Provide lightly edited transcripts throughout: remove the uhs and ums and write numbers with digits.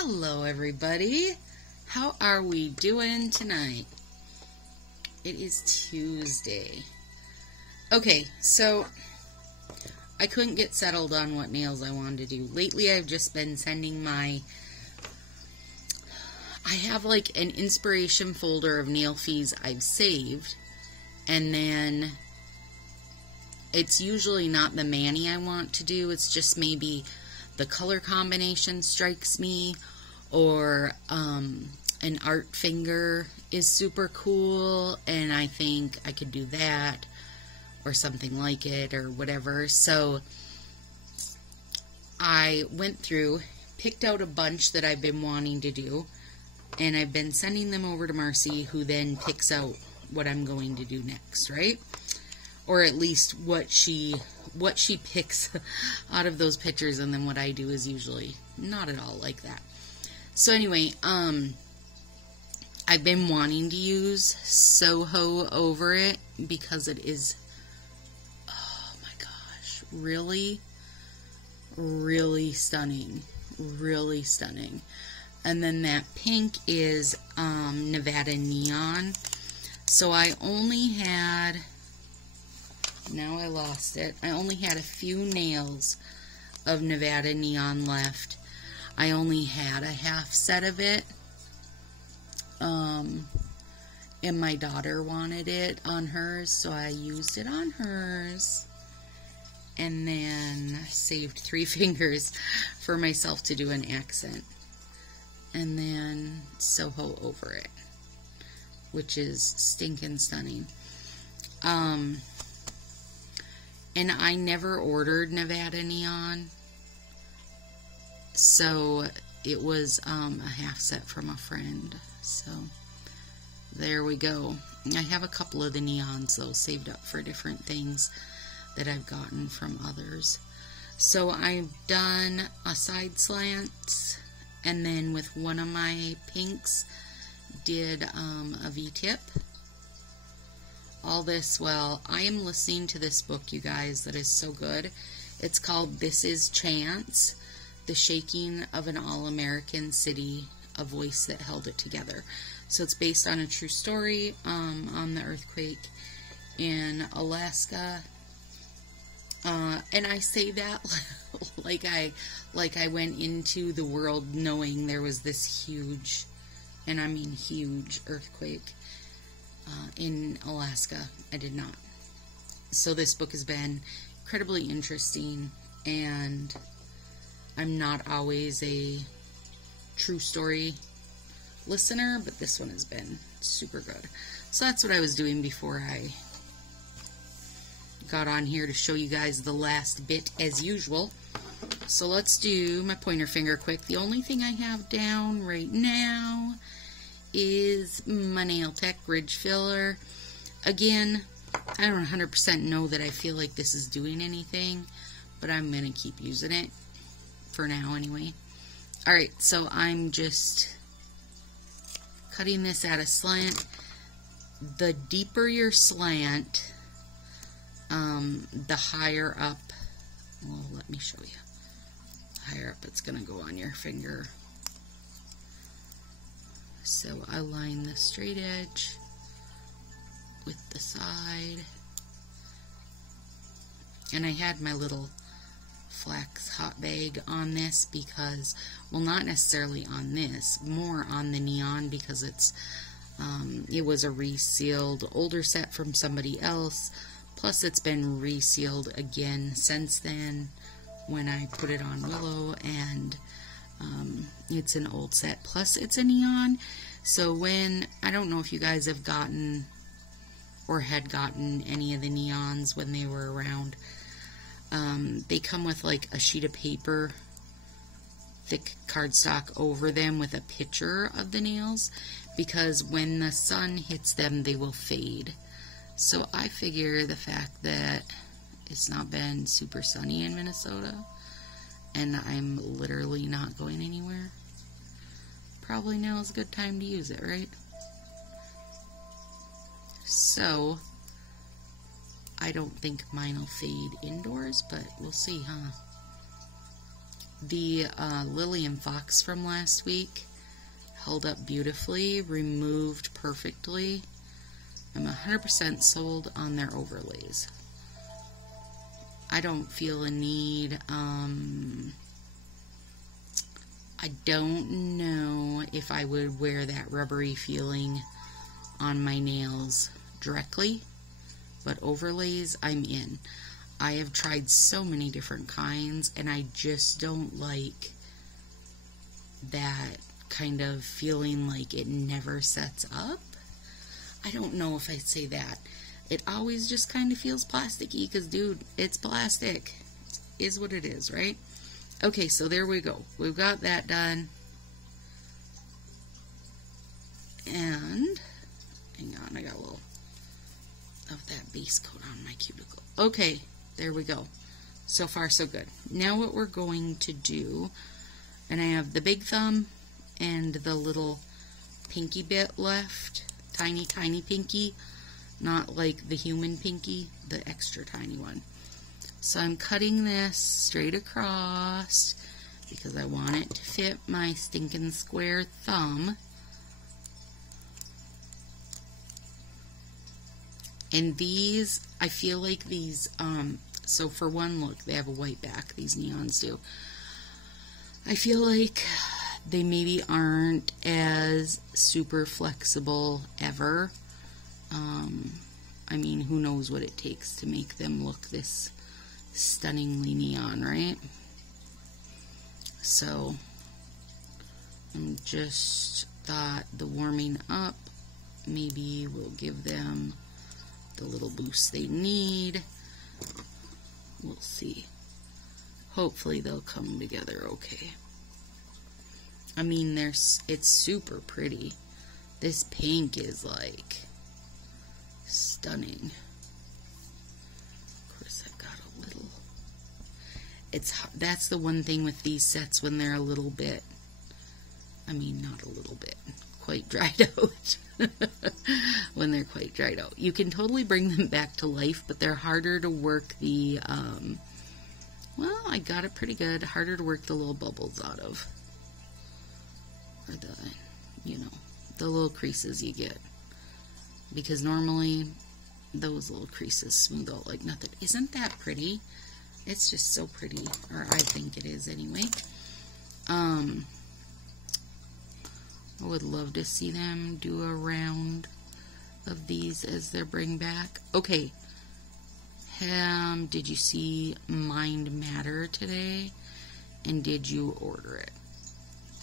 Hello everybody, how are we doing tonight? It is Tuesday. Okay, so I couldn't get settled on what nails I wanted to do. Lately I've just been sending I have like an inspiration folder of nail fees I've saved, and then it's usually not the mani I want to do, it's just maybe the color combination strikes me, or an art finger is super cool and I think I could do that or something like it or whatever. So I went through, picked out a bunch that I've been wanting to do, and I've been sending them over to Marcy, who then picks out what I'm going to do next, right? Or at least what she picks out of those pictures, and then what I do is usually not at all like that. So anyway, I've been wanting to use Soho over it because it is, oh my gosh, really, really stunning. Really stunning. And then that pink is Nevada Neon. So I only had, now I lost it, I only had a few nails of Nevada Neon left. I only had a half set of it. And my daughter wanted it on hers, so I used it on hers. And then I saved 3 fingers for myself to do an accent. And then Soho over it, which is stinking stunning. And I never ordered Nevada Neon, so it was a half set from a friend. So there we go. I have a couple of the neons though saved up for different things that I've gotten from others. So I've done a side slants, and then with one of my pinks did a V-tip. All this while I am listening to this book, you guys, that is so good. It's called This Is Chance, The Shaking of an All-American City, A Voice That Held It Together. So it's based on a true story on the earthquake in Alaska. And I say that like I went into the world knowing there was this huge, and I mean huge, earthquake in Alaska. I did not. So this book has been incredibly interesting, and I'm not always a true story listener, but this one has been super good. So that's what I was doing before I got on here to show you guys the last bit as usual. So let's do my pointer finger quick. The only thing I have down right now is my Nail Tech Ridge Filler. Again, I don't 100% know that I feel like this is doing anything, but I'm going to keep using it for now anyway. Alright, so I'm just cutting this at a slant. The deeper your slant, the higher up, well, let me show you. Higher up it's going to go on your finger. So I line the straight edge with the side. And I had my little flax hot bag on this because, well, not necessarily on this, more on the neon, because it's it was a resealed older set from somebody else, plus it's been resealed again since then when I put it on Willow, and it's an old set, plus it's a neon. So when, I don't know if you guys have gotten or had gotten any of the neons when they were around, they come with like a sheet of paper, thick cardstock over them with a picture of the nails, because when the sun hits them they will fade. So I figure the fact that it's not been super sunny in Minnesota and I'm literally not going anywhere, probably now is a good time to use it, right? So I don't think mine will fade indoors, but we'll see, huh? The Lillian Fox from last week held up beautifully, removed perfectly. I'm 100% sold on their overlays. I don't feel a need. I don't know if I would wear that rubbery feeling on my nails directly, but overlays, I'm in. I have tried so many different kinds, and I just don't like that kind of feeling like it never sets up. I don't know if I'd say that. It always just kind of feels plasticky, because, dude, it's plastic. It is what it is, right? Okay, so there we go. We've got that done. And, hang on, I got a little of that base coat on my cuticle. Okay, there we go. So far, so good. Now what we're going to do, and I have the big thumb and the little pinky bit left. Tiny, tiny pinky. Not like the human pinky, the extra tiny one. So I'm cutting this straight across because I want it to fit my stinking square thumb. And these, I feel like these, so for one, look, they have a white back, these neons do. I feel like they maybe aren't as super flexible ever. I mean, who knows what it takes to make them look this stunningly neon, right? So, I just thought the warming up maybe will give them the little boost they need. We'll see. Hopefully they'll come together okay. I mean, it's super pretty. This pink is like stunning. Of course, I've got a little. That's the one thing with these sets when they're a little bit. I mean, not a little bit. Quite dried out. When they're quite dried out, you can totally bring them back to life, but they're harder to work the. Well, I got it pretty good. Harder to work the little bubbles out of. Or the, you know, the little creases you get. Because normally, those little creases smooth out like nothing. Isn't that pretty? It's just so pretty. Or I think it is anyway. I would love to see them do a round of these as their bring back. Okay. Did you see Mind Matter today? And did you order it?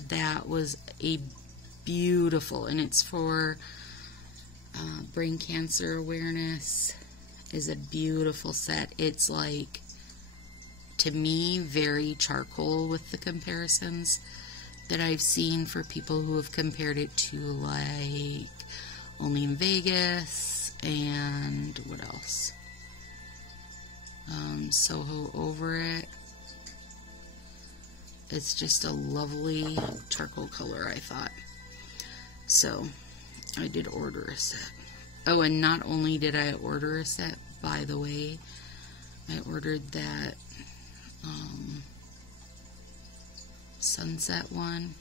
That was a beautiful, and it's for brain cancer awareness, is a beautiful set. It's like, to me, very charcoal with the comparisons that I've seen for people who have compared it to like Only in Vegas and what else? Soho Over It. It's just a lovely charcoal color, I thought. So, I did order a set. Oh, and not only did I order a set, by the way, I ordered that sunset one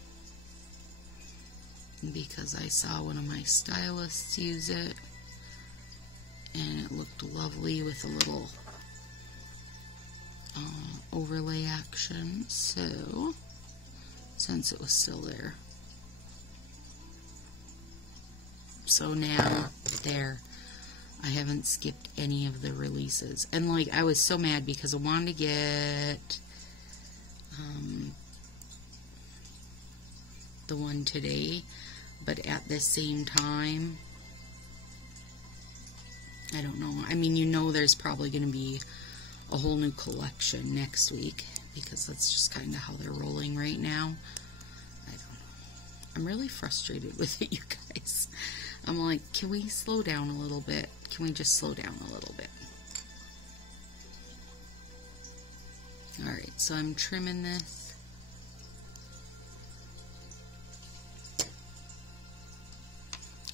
because I saw one of my stylists use it and it looked lovely with a little overlay action. So since it was still there, so now there, I haven't skipped any of the releases. And like, I was so mad because I wanted to get the one today, but at the same time, I don't know. I mean, you know, there's probably going to be a whole new collection next week because that's just kind of how they're rolling right now. I don't know. I'm really frustrated with it, you guys. I'm like, can we slow down a little bit? Can we just slow down a little bit? Alright, so I'm trimming this.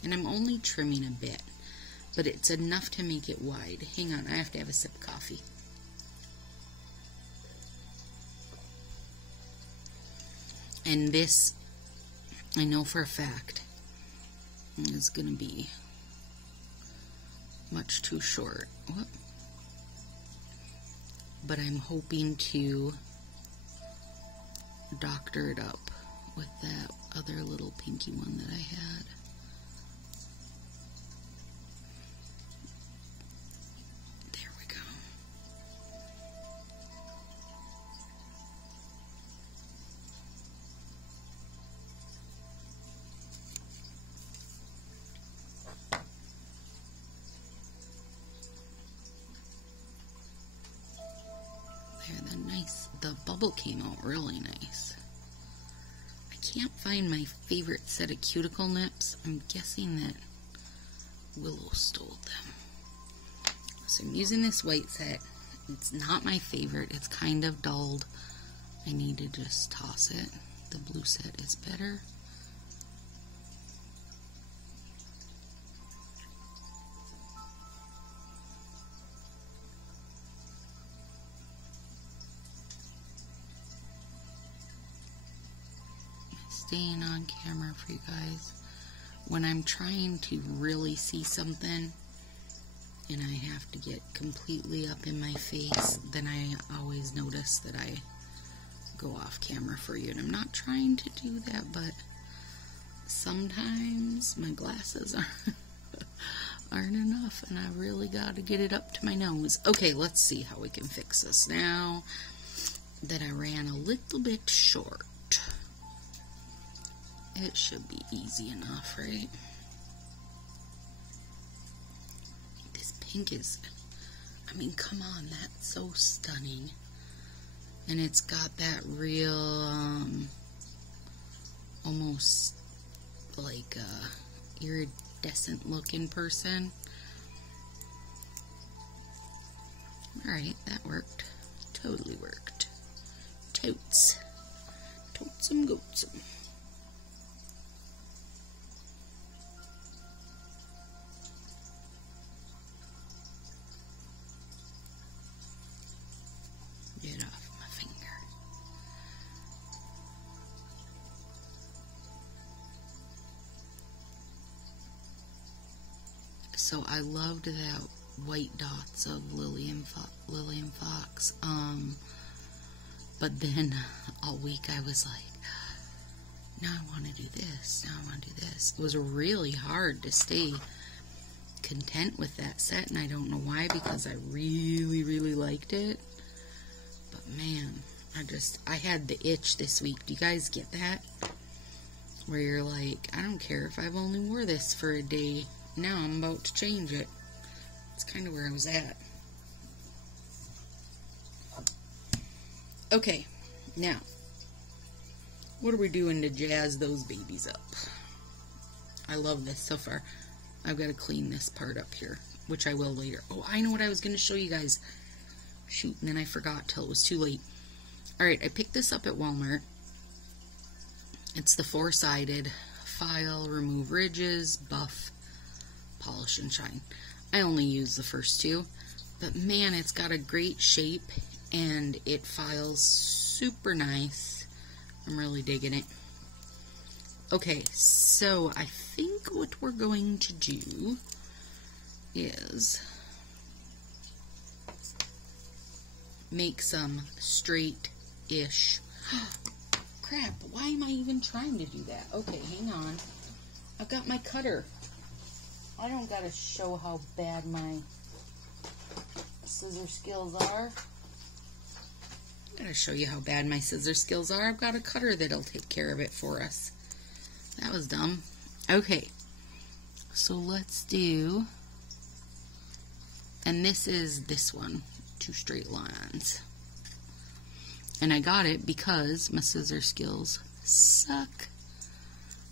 And I'm only trimming a bit, but it's enough to make it wide. Hang on, I have to have a sip of coffee. And this, I know for a fact, is going to be much too short. Whoop. But I'm hoping to doctor it up with that other little pinky one that I had. There we go. The bubble came out really nice. I can't find my favorite set of cuticle nips. I'm guessing that Willow stole them. So I'm using this white set. It's not my favorite. It's kind of dulled. I need to just toss it. The blue set is better. Staying on camera for you guys. When I'm trying to really see something and I have to get completely up in my face, then I always notice that I go off camera for you. And I'm not trying to do that, but sometimes my glasses aren't enough and I really got to get it up to my nose. Okay, let's see how we can fix this now that I ran a little bit short. It should be easy enough, right? This pink is, I mean, come on, that's so stunning. And it's got that real, almost like a iridescent looking person. Alright, that worked. Totally worked. Totes. Totesome goatsome. Get off my finger. So I loved that white dots of Lillian Fox. But then all week I was like, now I want to do this. Now I want to do this. It was really hard to stay content with that set, and I don't know why, because I really, really liked it. But man, I had the itch this week. Do you guys get that? Where you're like, I don't care if I've only wore this for a day. Now I'm about to change it. It's kind of where I was at. Okay, now, what are we doing to jazz those babies up? I love this so far. I've got to clean this part up here, which I will later. Oh, I know what I was going to show you guys. Shoot, and then I forgot till it was too late. Alright, I picked this up at Walmart. It's the 4-sided file, remove ridges, buff, polish, and shine. I only use the first two, but man, it's got a great shape, and it files super nice. I'm really digging it. Okay, so I think what we're going to do is make some straight-ish. Crap, why am I even trying to do that? Okay, hang on. I've got my cutter. I don't gotta show how bad my scissor skills are. I'm gonna show you how bad my scissor skills are. I've got a cutter that'll take care of it for us. That was dumb. Okay, so let's do, and this is this one. 2 straight lines. And I got it because my scissor skills suck.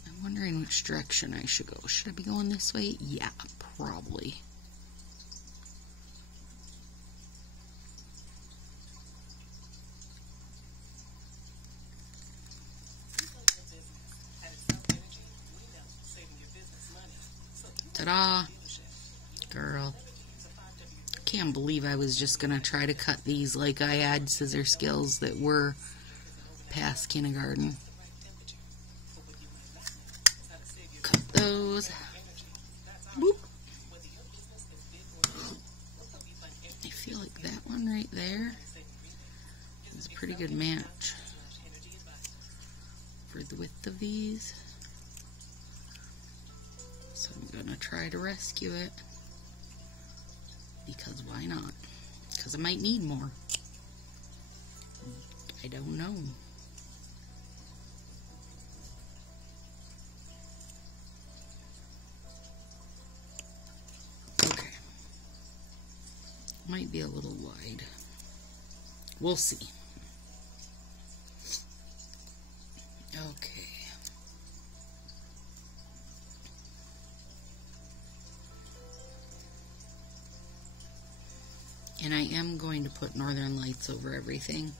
I'm wondering which direction I should go. Should I be going this way? Yeah, probably. Ta-da! Girl. Can't believe I was just gonna try to cut these like I had scissor skills that were past kindergarten. goes. Boop. I feel like that one right there is a pretty good match for the width of these. So I'm going to try to rescue it. Because why not? Because I might need more. I don't know. Okay. Might be a little wide. We'll see. Okay. And I am going to put Northern Lights over everything.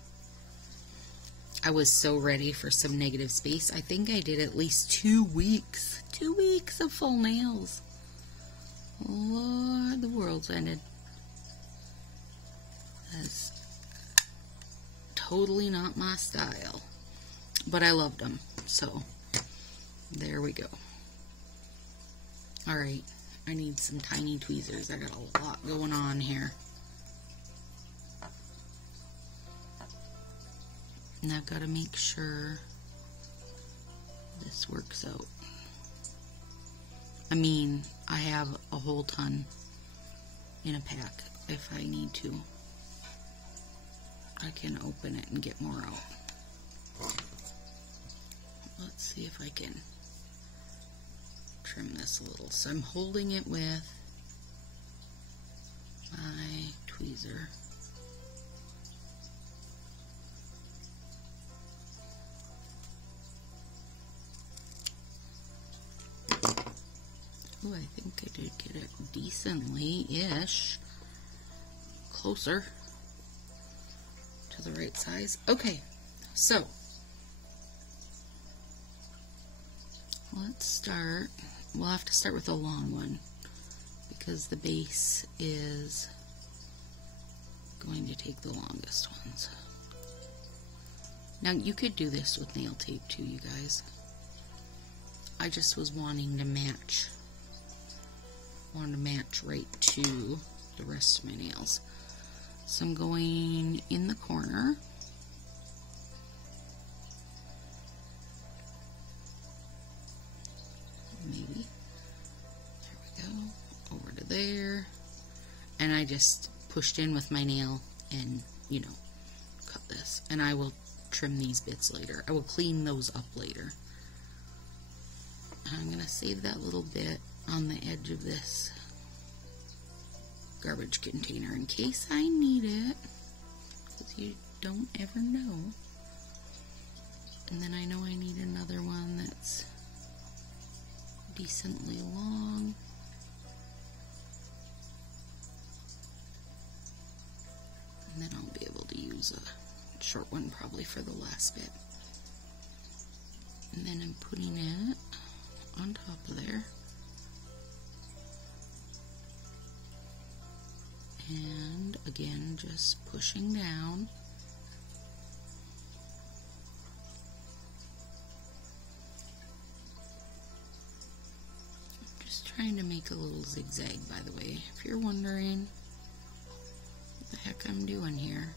I was so ready for some negative space. I think I did at least 2 weeks. 2 weeks of full nails. Lord, the world's ended. That's totally not my style. But I loved them. So, there we go. Alright, I need some tiny tweezers. I got a lot going on here. And I've got to make sure this works out. I mean, I have a whole ton in a pack if I need to. I can open it and get more out. Let's see if I can trim this a little. So I'm holding it with my tweezer. Ooh, I think I did get it decently-ish closer to the right size. Okay, so let's start. We'll have to start with a long one because the base is going to take the longest ones. Now, you could do this with nail tape too, you guys. I just was wanting to match. Right to the rest of my nails. So I'm going in the corner. Maybe. There we go. Over to there. And I just pushed in with my nail and, you know, cut this. And I will trim these bits later. I will clean those up later. I'm going to save that little bit on the edge of this garbage container in case I need it, because you don't ever know. And then I know I need another one that's decently long. And then I'll be able to use a short one probably for the last bit. And then I'm putting it on top of there. And again, just pushing down. I'm just trying to make a little zigzag, by the way, if you're wondering what the heck I'm doing here.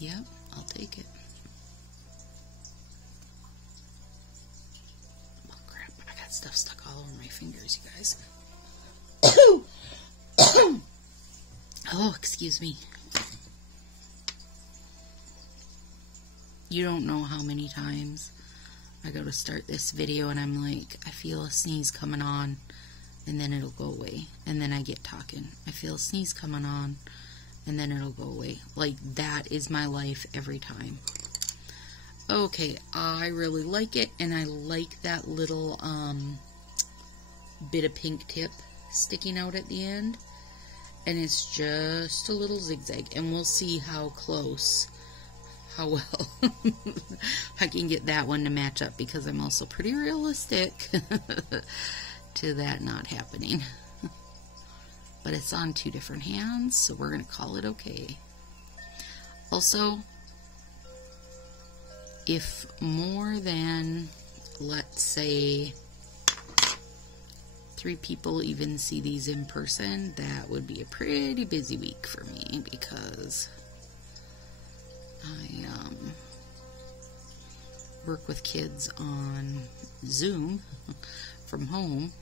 Yep, I'll take it. Oh crap, I got stuff stuck all over my fingers, you guys. Oh, excuse me. You don't know how many times I go to start this video and I'm like, I feel a sneeze coming on, and then it'll go away. And then I get talking. I feel a sneeze coming on, and then it'll go away. Like, that is my life every time. Okay, I really like it, and I like that little bit of pink tip sticking out at the end. And it's just a little zigzag, and we'll see how close, how well I can get that one to match up, because I'm also pretty realistic to that not happening. But it's on 2 different hands, so we're going to call it okay. Also, if more than, let's say, 3 people even see these in person, that would be a pretty busy week for me, because I work with kids on Zoom from home,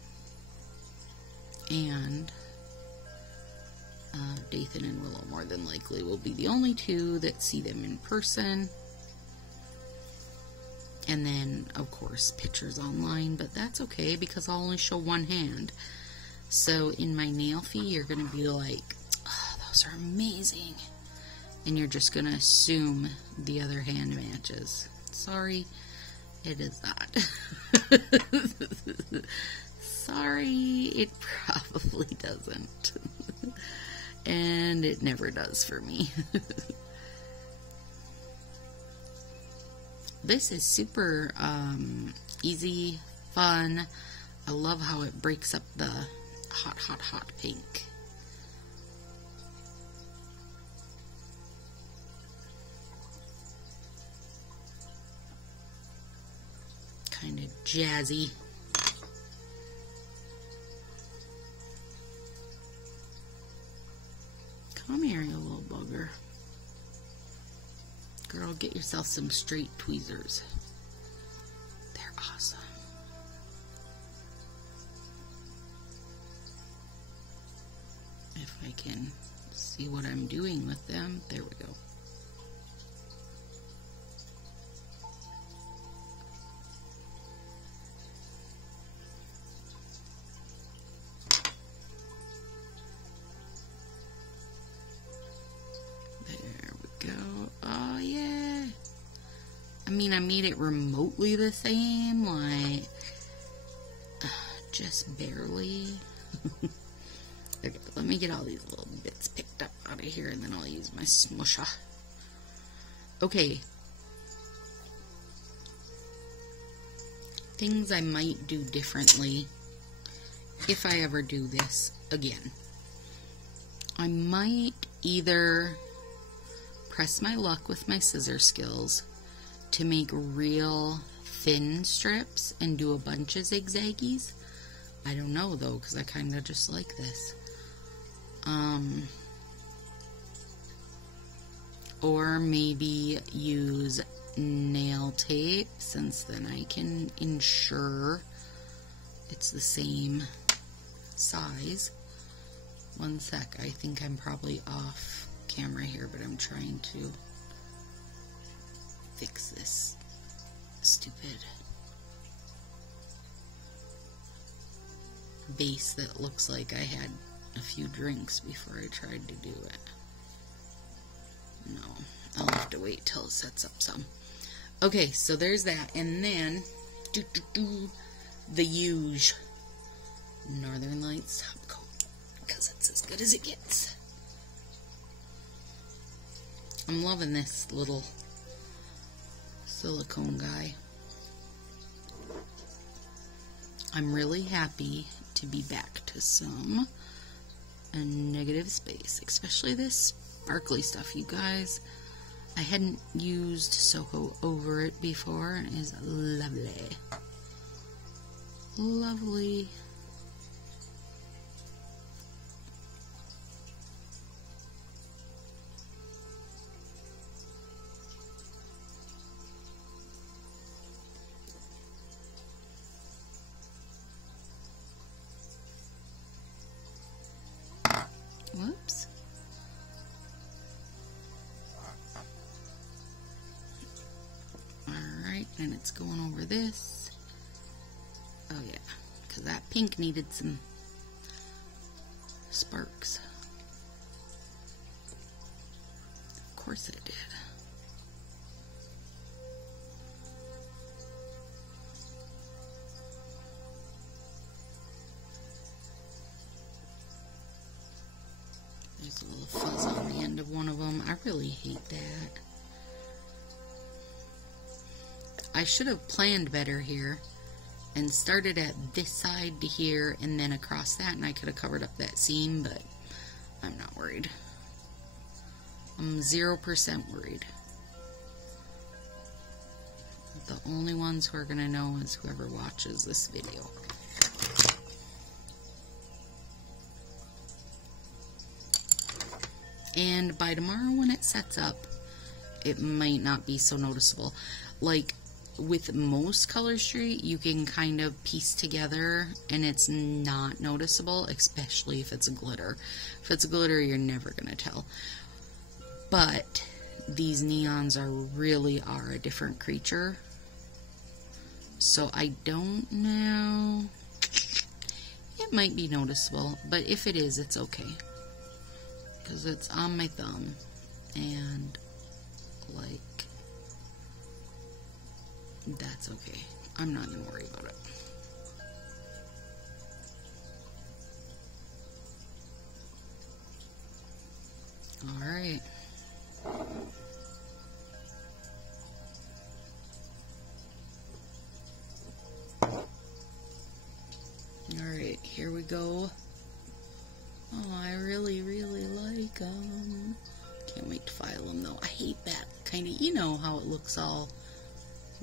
and Dathan and Willow more than likely will be the only 2 that see them in person. And then, of course, pictures online, but that's okay because I'll only show one hand. So in my nail fee, you're going to be like, oh, those are amazing. And you're just going to assume the other hand matches. Sorry, it is not. Sorry, it probably doesn't. And it never does for me. This is super easy, fun. I love how it breaks up the hot, hot, hot pink. Kind of jazzy. Come here, you little bugger. Girl, get yourself some straight tweezers. They're awesome. If I can see what I'm doing with them. There we go. I mean, I made it remotely the same, like, just barely. Okay, let me get all these little bits picked up out of here, and then I'll use my smusher. Okay. Things I might do differently if I ever do this again. I might either press my luck with my scissor skills to make real thin strips and do a bunch of zigzaggies. I don't know though, because I kind of just like this. Or maybe use nail tape, since then I can ensure it's the same size. One sec, I think I'm probably off camera here, but I'm trying to fix this stupid base that looks like I had a few drinks before I tried to do it. No, I'll have to wait till it sets up some. Okay, so there's that, and then the huge Northern Lights top coat, because it's as good as it gets. I'm loving this little silicone guy. I'm really happy to be back to some negative space, especially this sparkly stuff, you guys. I hadn't used Soho over it before, and it is lovely. Lovely. Whoops. Alright, and it's going over this. Oh yeah, because that pink needed some sparks. Of course it did. There's a little fuzz on the end of one of them. I really hate that. I should have planned better here and started at this side to here and then across that, and I could have covered up that seam, but I'm not worried. I'm 0% worried. The only ones who are going to know is whoever watches this video. And by tomorrow when it sets up, it might not be so noticeable. Like with most Color Street, you can kind of piece together and it's not noticeable, especially if it's a glitter. If it's a glitter, you're never going to tell. But these neons really are a different creature. So I don't know. It might be noticeable, but if it is, it's okay. Because it's on my thumb, and like, that's okay. I'm not going to worry about it. Alright. Alright, here we go. Oh, I really like them. Can't wait to file them though. I hate that kind of, you know how it looks all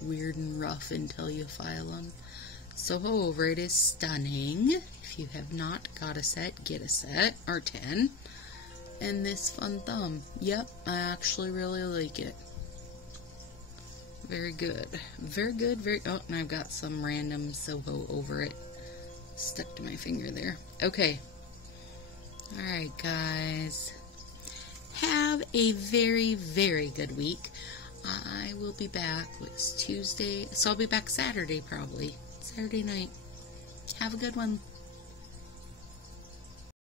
weird and rough until you file them. So however, it is stunning. If you have not got a set, get a set, or 10. And this fun thumb. Yep, I actually really like it. Very good. Very good, oh, and I've got some random Soho over it. Stuck to my finger there. Okay. Alright, guys. Have a very good week. I will be back. It's Tuesday, so I'll be back Saturday probably. Saturday night. Have a good one.